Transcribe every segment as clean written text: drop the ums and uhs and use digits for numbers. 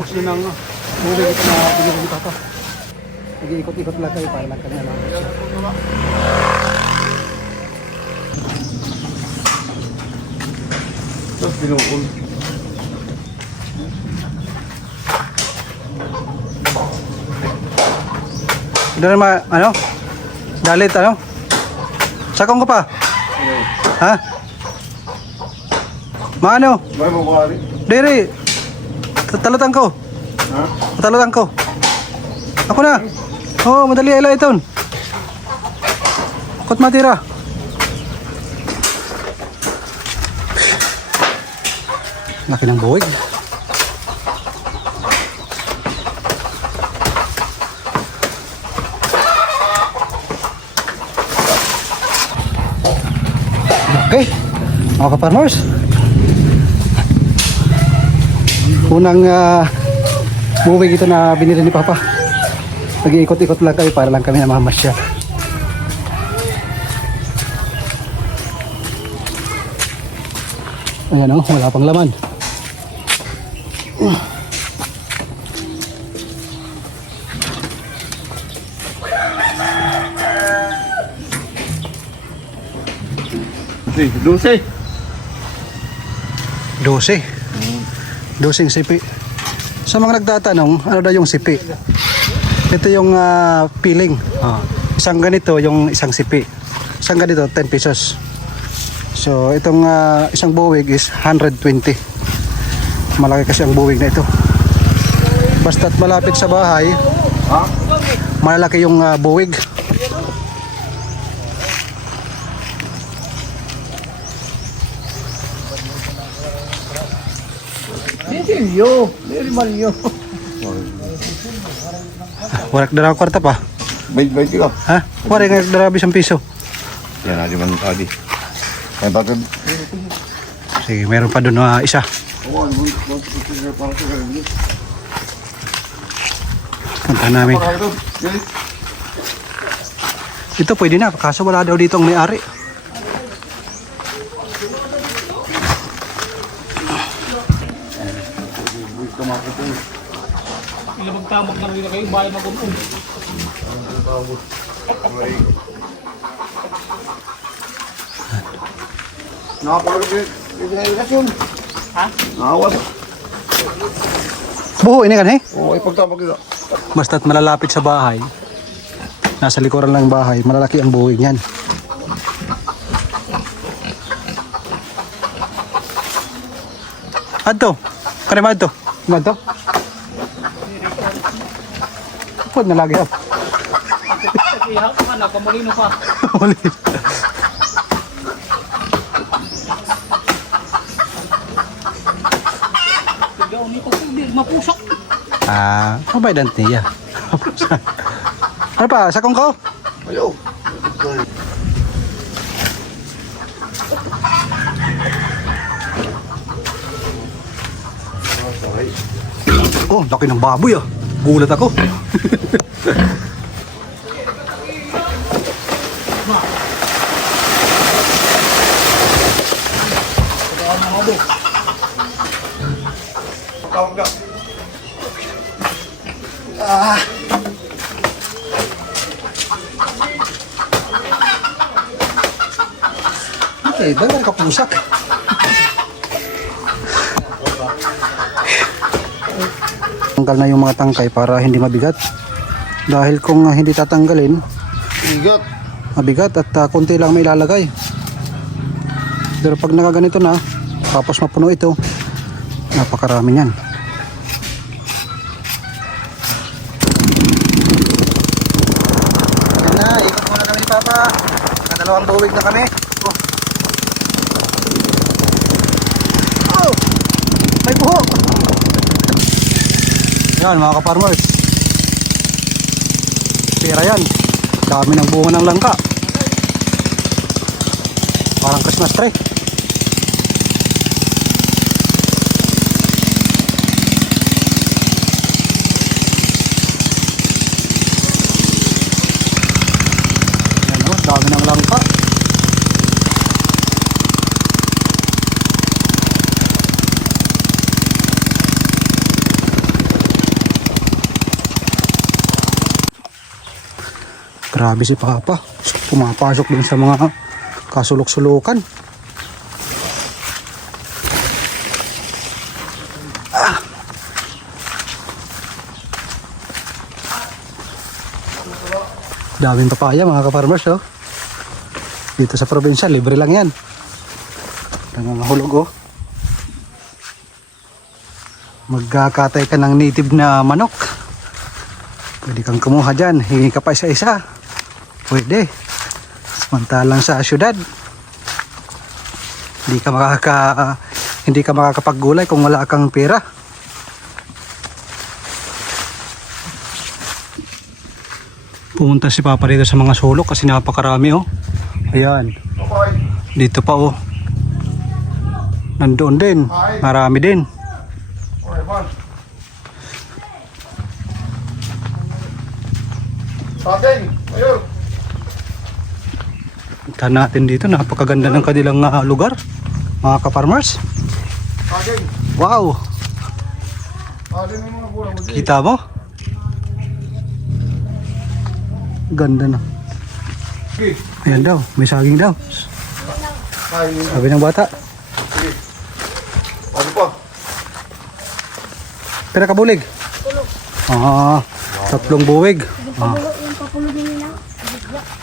Tapos yun ang buwi ito na binili ni Papa. Nag-iikot-ikot lang kayo para lang kami na lang. Tapos binukol. Ito naman, ano? Dalit, ano? Sakong ko pa? Ha? Maano? May mabukari. Diri! Talutan ko. Ha? Talutan ko. Ako na. Oo, madali ila iton. Kot matira. Laki ng buwig. Okay, mga ka-farmers. Unang buwig ito na binili ni Papa. Nag-iikot-ikot lang kayo para lang kami namamasya. Ayan o, wala pang laman. Dulce. 12. 12 sipi. Sa mga nagtatanong, ano daw yung sipi? Ito yung peeling. Isang ganito, yung isang sipi. Isang ganito, 10 pesos. So, itong isang buwig is 120. Malaki kasi ang buwig na ito. Basta't malapit sa bahay, malalaki yung buwig. Warak darang kwarta pa. Bait-bait ka. Ha? Warak nga darang 1 piso. Yan natin man tadi. Yan tatad. Sige, meron pa doon isa. Puntahan namin. Ito pwede na, kaso wala daw dito ang may-ari. Magtamag na rin kayo, bahay mag-umpong. Nakapagod yung Ha? Nakawas. Buho, ini kan eh? Oo, ipagtapag ito. Basta't malalapit sa bahay, nasa likuran lang ng bahay, malalaki ang buwig niyan. Adto, kanima adto. Adto? Pwede na lagi ako. Ihap ka na, pamalino pa. Tigaw nito, mapusak. Mabaydan niya. Ano pa, sakong ko? Ayaw. Oh, laki ng baboy ah. Gulat ako. Tawag ka. Okay, dagan ka pusak. Tanggal na yung mga tangkay para hindi mabigat. Dahil kung hindi tatanggalin, Igat. mabigat at konti lang may ilalagay. Pero pag nakaganito na, tapos mapuno ito, napakarami niyan. Yan na, ikot muna kami ni Papa. Nakadalawang buwig na kami. Oh, may buho. Yan mga ka-farmers. Pera yan. Dami ng bunga ng langka. Parang Christmas tree. Yan o, dami ng langka. Grabe si Papa. Pumapasok din sa mga kasulok-sulukan. Daming papaya mga ka-farmers, oh. Dito sa probinsya, libre lang yan. Nangangahulog, oh. Magkakatay ka ng native na manok. Pwede kang kumuha dyan. Hingi ka pa isa-isa. Pwede. Samantalang sa syudad, hindi ka makakapaggulay kung wala kang pera. Pumunta si Papa dito sa mga sulok kasi napakarami, oh. Ayan. Dito pa, oh. Nandoon din. Marami din. Punta natin dito. Napakaganda ng kanilang lugar, mga ka-farmers. Wow. Kita mo? Ganda na. Ayan daw, may saging daw. Sabi ng bata. Ano pa? Pera kabulig? Ah, 3 buwig. Ah.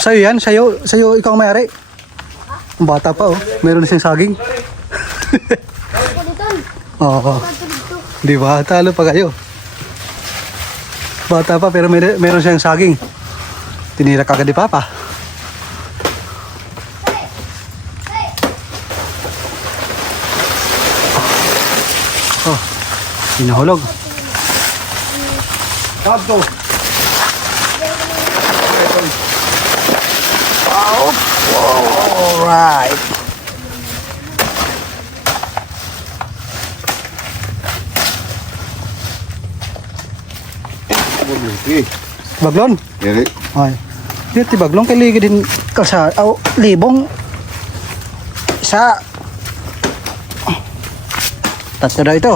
Sa'yo yan? Sa'yo ikaw ang may-ari? Ang bata pa, oh. Meron na siyang saging. Oo. Di ba? Talo pa kayo. Bata pa pero meron siyang saging. Tinira kagad ni Papa. Oh, pinahulog. Tato. Alright. Baglon? Eric. Ay. Dito ti baglong kay ligi din kalsa libong isa. Tatlo daw ito.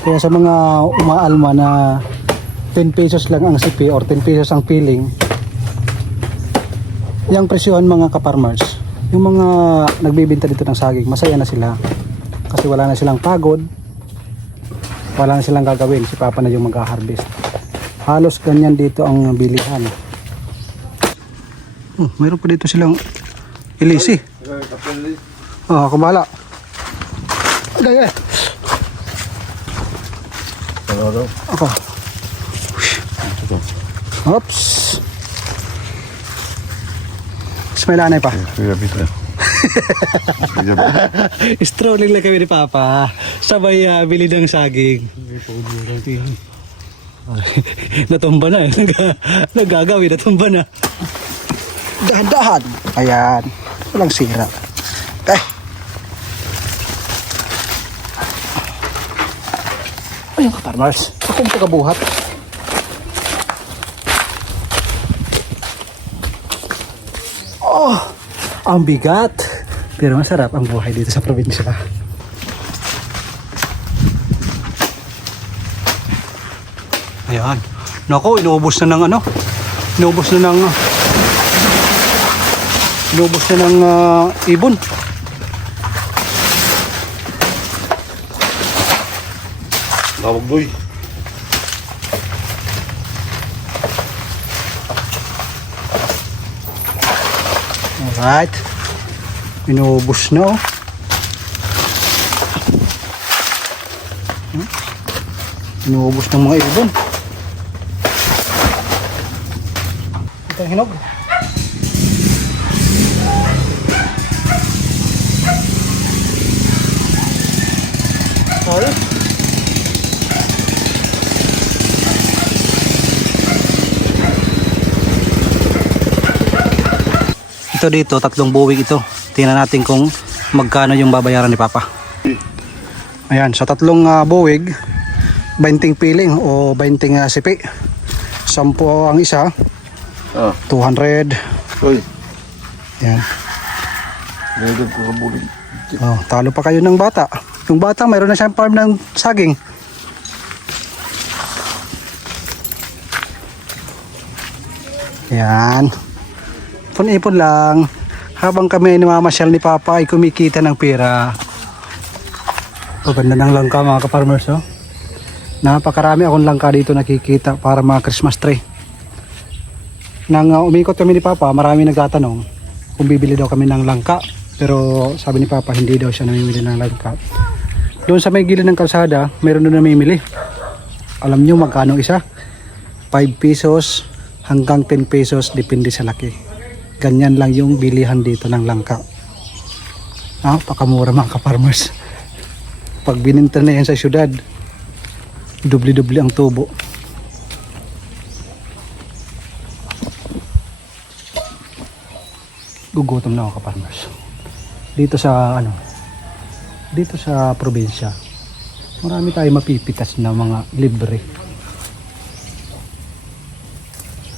Kaya sa mga umaalma na 10 pesos lang ang sipi or 10 pesos ang piling, yung presyohan mga ka-farmers, yung mga nagbibenta dito ng saging, masaya na sila kasi wala na silang pagod, wala na silang gagawin. Si Papa na yung mag-harvest. Halos ganyan dito ang bilihan. Mayroon pa dito silang ilisi. Kumala. Gaya. Ako. Oops. Smilanay pa. Strolling lang kami ni Papa. Sabay bili ng saging. Natumba na eh. Nagagawin, natumba na. Dahan-dahan. Ayan. Walang sira. Ayun ka-farmers. Akong pagkabuhat. Oh, ang bigat. Pero masarap ang buhay dito sa probinsya. Ayan. Naku, inuubos na ng ibon. Tawag boy. Alright. Inuubos na, oh. Inuubos ng mga ibon. Ito ang hinog. Sorry. Ito dito, 3 buwig ito. Tingnan natin kung magkano yung babayaran ni Papa. Ayan, sa 3 buwig, 20 piling o 20 sipi. 10 ang isa. 200. Uy. Ayan. Meron ko kabulig. Oh, talo pa kayo ng bata. Yung bata, mayroon na siyang farm ng saging. Yan. Ipon-ipon lang. Habang kami namamasyal ni Papa ay kumikita ng pera. Paganda ng langka mga ka-farmers. Oh. Napakarami akong langka dito nakikita para mga Christmas tree. Nang umikot kami ni Papa, marami nagtatanong kung bibili daw kami ng langka. Pero sabi ni Papa, hindi daw siya namimili ng langka. Doon sa may gilid ng kalsada, meron doon namimili. Alam nyo magkano isa? 5 pesos hanggang 10 pesos, depende sa laki. Ganyan lang yung bilihan dito ng langka. Pakamura mga ka-farmers. Pag bininta na yan sa syudad, dubli-dubli ang tubo. Gugutom na ako ka-farmers. Dito sa probinsya, marami tayong mapipitas na mga libre.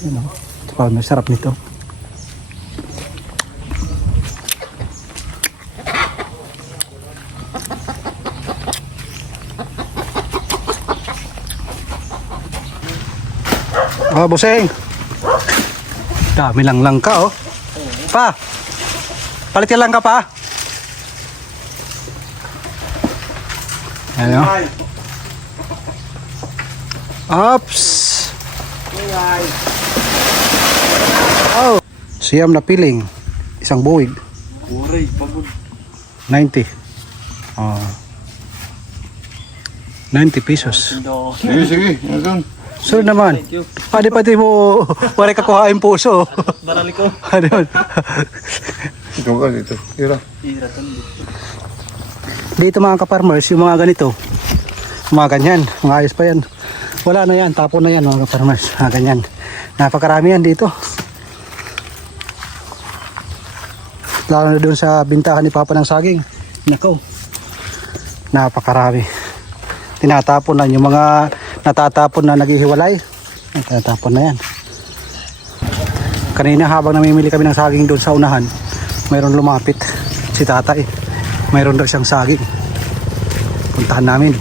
Yan o, ka-farmers, sarap nito. Buseng. Dami lang langka oh. Pa. Palit ka langka pa. Ayan. Ops. Oh. Siyam na piling. Isang buwig. 90. 90 pesos. Sige, sige. Yan. So naman. Pati mo wala ka kuhain puso. Barali ko. Ano? Ikaw ka dito. Tira. Dito mga ka-farmers, yung mga ganito. Mga ganyan, mga ayos pa yan. Wala na yan, tapon na yan mga ka-farmers. Mga ganyan. Napakarami yan dito. Lalo na doon sa bintahan ni Papa ng saging. Nako. Napakarami. Tinatapon na yung mga natatapon na naghihiwalay. Tinatapon na yan. Kanina habang namimili kami ng saging doon sa unahan, mayroon lumapit si tatay. Mayroon daw siyang saging. Puntahan namin.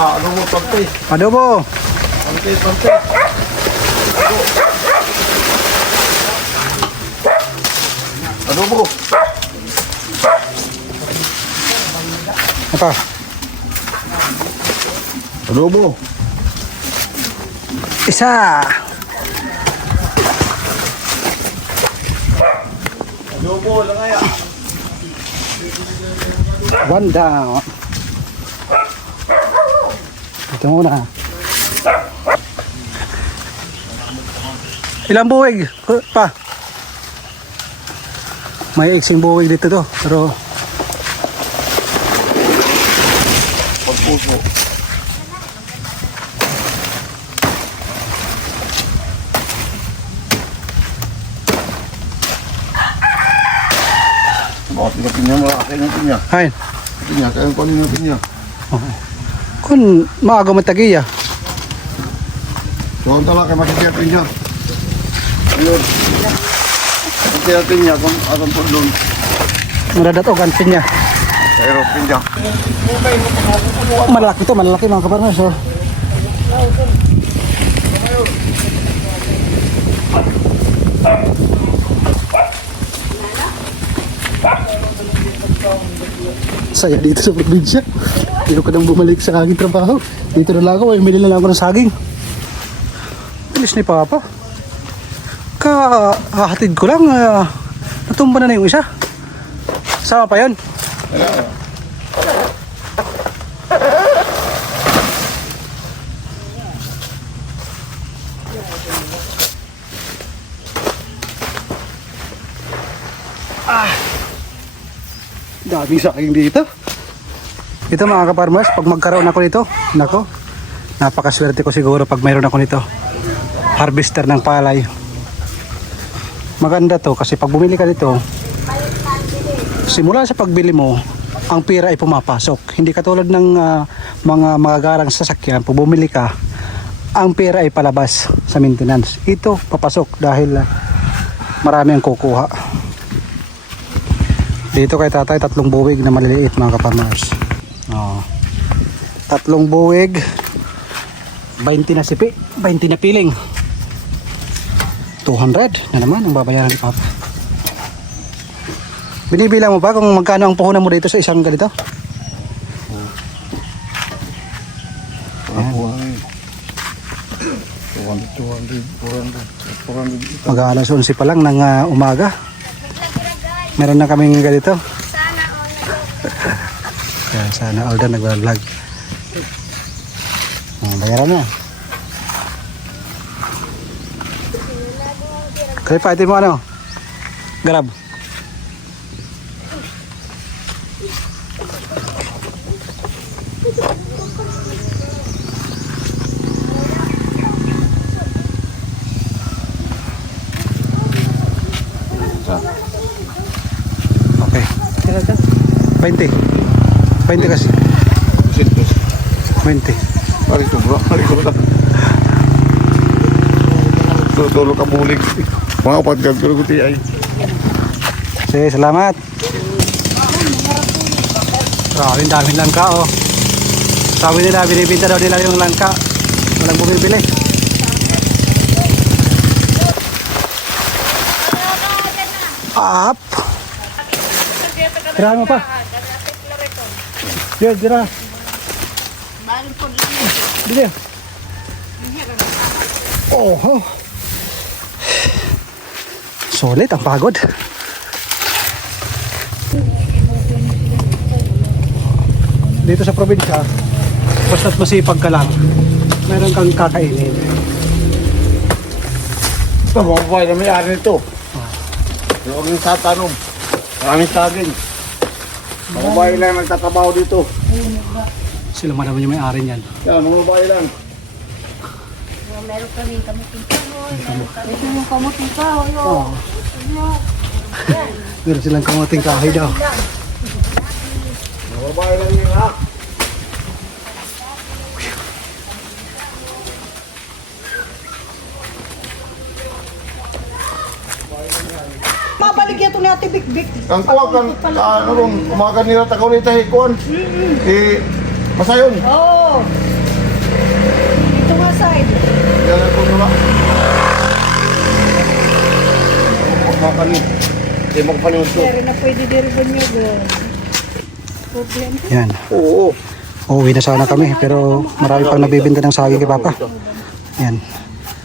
Ano mo pagpay? Adobo! Pagpay. Adobo. Apa? Adobo. Isa! Adobo lang kaya. One down. Ito muna. Ilang buwig? Pa? May iksing buwig dito to. Pero Pagpuso. Bakit yung pinya mo? Akin yung pinya. ayun. Pinya, kaya ko yung pinya. Kung maaga matagiya. So, ang talakay makikita pinya. Ayun. Makikita pinya kung atong po doon. Muradat o gantin niya. Pero pinya. Malaki to, malaki mga kaparmas. So. Saya dito sa probinsya. Hindi ko nang bumalik sa aking trabaho. Dito na lang ako, may mili na lang ako ng saging. Bilis ni Papa. Kahatid ko lang, natumba na yung isa. Sama pa yun. Daming saging dito. Ito mga kaparmas, pag magkaroon ako nito, nako, napakaswerte ko siguro pag mayroon ako nito. Harvester ng palay. Maganda to kasi pag bumili ka nito, simula sa pagbili mo, ang pera ay pumapasok. Hindi katulad ng mga magagarang sasakyan, pag bumili ka, ang pera ay palabas sa maintenance. Ito papasok dahil marami ang kukuha. Dito kay tatay 3 buwig na maliliit mga kaparmers. Oh. 3 buwig, 20 na sipi, 20 na piling. 200 na naman ang babayaran ni Papa. Binibilang mo ba kung magkano ang puhunan mo dito sa isang ganito? Ako ay 400. Mag-aalas 11 pa lang ng umaga. Meron na kaming ganito. Kaya sana all na nag-vlog. Bayaran na. Kaya pa, mo ano? Grab. Okay. 20. 20 kasi. 20. Pari sobra. Tutulog ka bulig. Mga patgag ko kuti ay. Sige, salamat. Grabe, daming langka oh. Sabi nila, binibinta daw nila yung langka. Walang bumibili. Up. Tirahan mo pa. Yes, tira. Bili. Oh. Solid ang pagod. Dito sa probinsya, basta't masipag ka lang, meron kang kakainin. Ito, mga babae na may-ari nito. Huwag yung tatanong. Maraming saging. Mga babae lang nagtatrabaho dito. Sila man naman yung may-ari niyan. Yan, mga babae lang. Meron kaming kamuting kahoy. Meron yung kamuting kahoy. Oh. Meron silang kamuting kahoy daw. Mga babae lang yun ha. Mabalik yan ito ni Ate Bik-Bik. Ang kuwag ang ano ron, umaga nila takaw nito hikuan. Masayon. Oo. Ito nga side. Yan ang nila. Umaga ni. Hindi mo kapaliw ito. Pero na pwede diribon nyo doon. Problem. Yan. Oo. Uuwi na sana kami pero marami pang nabibinta ng saging kay Papa. Yan.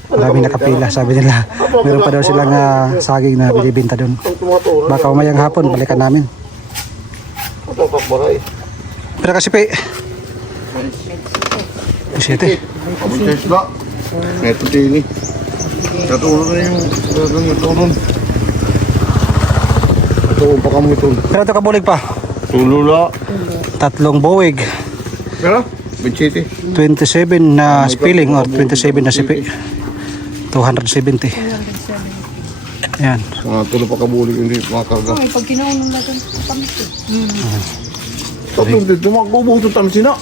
Marami nakapila. Sabi nila meron pa daw silang saging na binibinta doon. Ang tumaturo. Baka umayang hapon balikan namin. Ito kakbaray. Pero kasi pe. 7. Abuntes ba? Ito tini. Katulong na yung natulong. Ito pa kami ito. Pero ito kabulig pa. Tulula. 3 buwig. Pero? Benchite. 27 na spilling or 27 na sipi. 270. Yan. Mga tulo pa kabulig hindi makakarga. Ay, pag kinaunan natin kami ito. Tatong dito magbubuhos ng tamsina.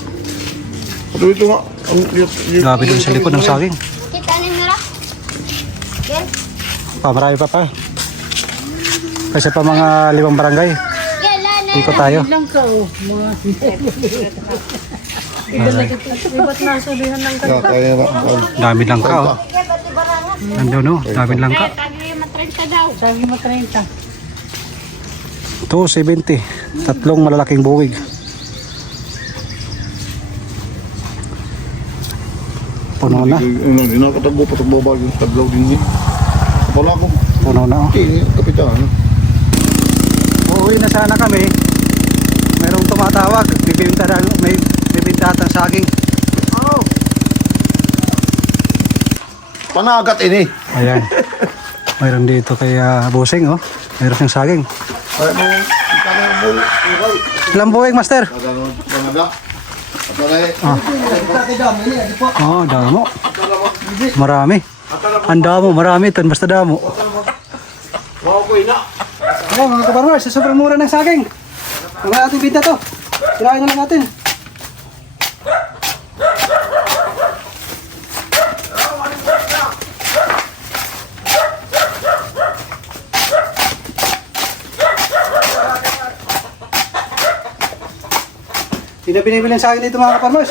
Ito ito nga. Grabe doon sa likod ng saging. Kita ni Mira. Yes. Marami pa. Kasi pa mga 5 barangay. Ikot tayo. Lang ka oh. Iba't nasulihan ng Kaya na. Dami lang ka oh. Nandun no, dami lang ka. Sabi mo 30. 270. 3 malalaking buwig. Puno na. Hindi na katagbo pa tagbabag yung taglaw din niya. Wala akong Puno na oh. kapitan. Uuwi na sana kami. Merong tumatawag. May bibinta atang saging. Panagat ini. Ayan. Mayroon dito kay Busing oh. Mayroon siyang saging. Kaya mo, kita na yung bull. Ilang buwig, Master? Panagat. Oh, damo. Marami. Ang damo, marami ito. Basta damo. Wow ko ina. Ayan mga kabarmar, sa sobrang mura ng saging. Ang ating binta to. Sirahin na lang natin. Hindi na binibilin sa akin dito mga kaparmers.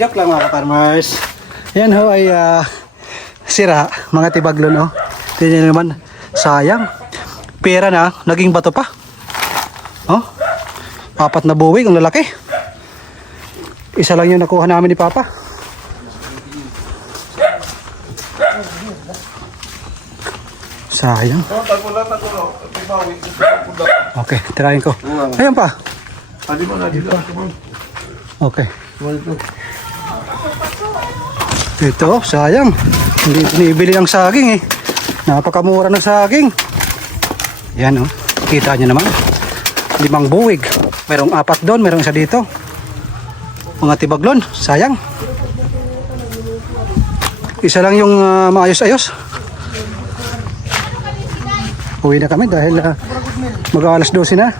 Joke lang mga kaparmers. Yan ho ay sira, mga tibaglon oh. Tingnan nyo naman, sayang. Pera na, naging bato pa. Oh, 4 na buwig, ang lalaki. Isa lang yung nakuha namin ni Papa. Sayang. Okay, tirahin ko. Ayan pa. Okay. Ito, sayang. Hindi binibili ng saging eh. Napakamura ng saging. Yan oh. Kita nyo naman. 5 buwig. Merong 4 doon, merong 1 dito. Mga tibaglon, sayang. Isa lang yung maayos-ayos. Uwi na kami dahil mag-alas 12 na.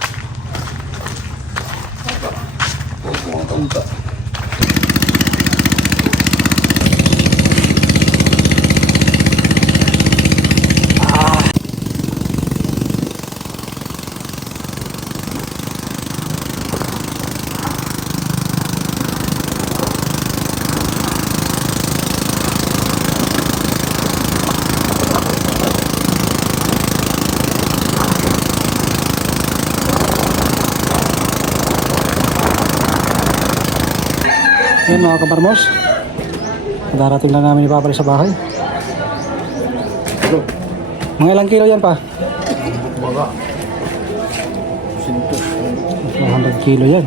Yan mga kaparmos, darating lang namin ipapalik sa bahay. Mga ilang kilo yan pa? 100 kilo yan.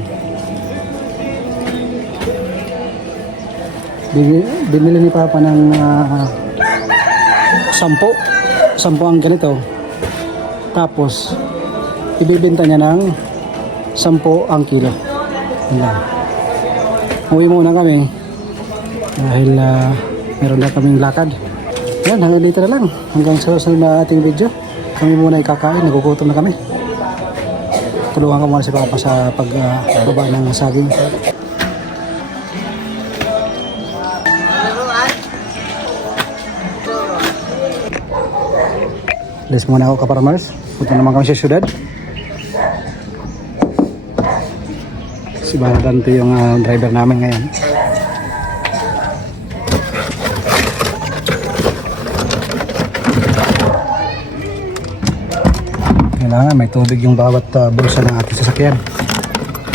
Binili ni Papa ng 10 ang ganito. Tapos ibibenta niya ng 10 ang kilo. Yan. Uwi muna kami dahil meron na kaming lakad. Yan, hanggang dito na lang. Hanggang sa susunod na ating video. Kami muna ikakain, nagugutom na kami. Tulungan ko muna si Papa sa pagbaba ng saging. Alis muna ako kaparmers. Punta naman kami sa syudad. Si Banadante yung driver namin ngayon. Kailangan may tubig yung bawat bulsa ng ating sasakyan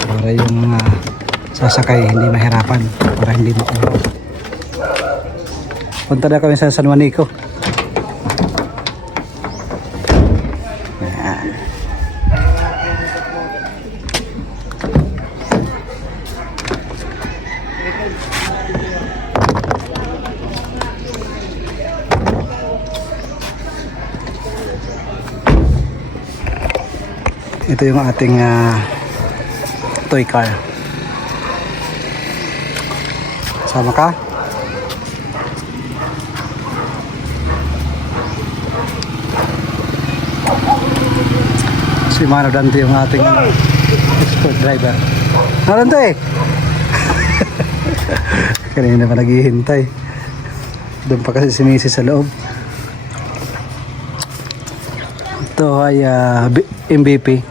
para yung sasakay hindi mahirapan, para hindi makuha. Punta na kami sa San Juanico. Ito yung ating toy car. Sama ka? Si Mano Dante yung ating expert driver. Mano Dante! Kanina pa naghihintay. Doon pa kasi si Mrs. sa loob. Ito ay MVP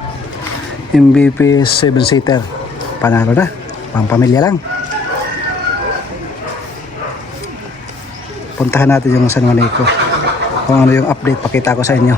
7-seater. Panalo na. Pang pamilya lang. Puntahan natin yung San Juanico. Kung ano yung update, pakita ko sa inyo.